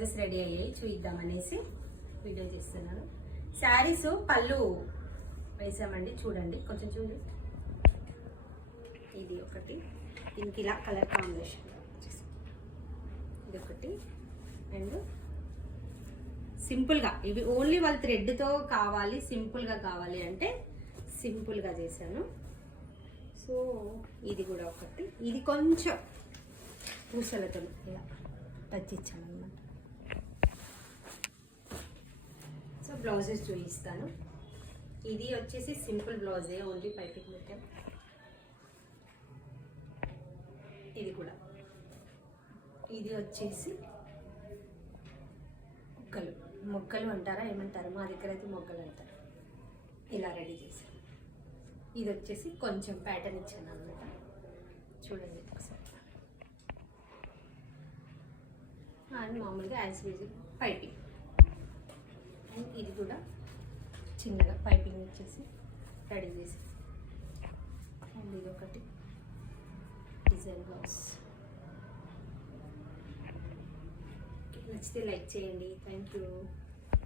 Blouses ready అయ్యాయి, చూద్దామనేసి video చేస్తున్నాను. శారీస్ పళ్ళు వేసామండి, చూడండి కొంచెం చూడండి. ఇది ఒకటి, దీనికి ఇలా కలర్ కాంబినేషన్ ఇది ఒకటి. అండ్ సింపుల్గా ఇవి ఓన్లీ వాళ్ళ థ్రెడ్తో కావాలి, సింపుల్గా కావాలి అంటే సింపుల్గా చేశాను. సో ఇది కూడా ఒకటి, ఇది కొంచెం పూసలతో ఇలా టచ్ ఇచ్చాను అన్నమాట. సో బ్లౌజెస్ చూపిస్తాను. ఇది వచ్చేసి సింపుల్ బ్లౌజే, ఓన్లీ పైపింగ్ పెట్టాను. ఇది కూడా, ఇది వచ్చేసి మొగ్గలు అంటారా ఏమంటారు, మా దగ్గర అయితే మొగ్గలు అంటారు. ఇలా రెడీ చేశాను. ఇది వచ్చేసి కొంచెం ప్యాటర్న్ ఇచ్చాను అన్నమాట, చూడండి ఒకసారి. అండ్ మామూలుగా యాజ్ యూజువల్ పైపింగ్. అండ్ ఇది కూడా చిన్నగా పైపింగ్ వచ్చేసి రెడీ చేసి. అండ్ ఇది ఒకటి డిజైన్ బ్లౌజ్. నచ్చితే లైక్ చేయండి. Thank you.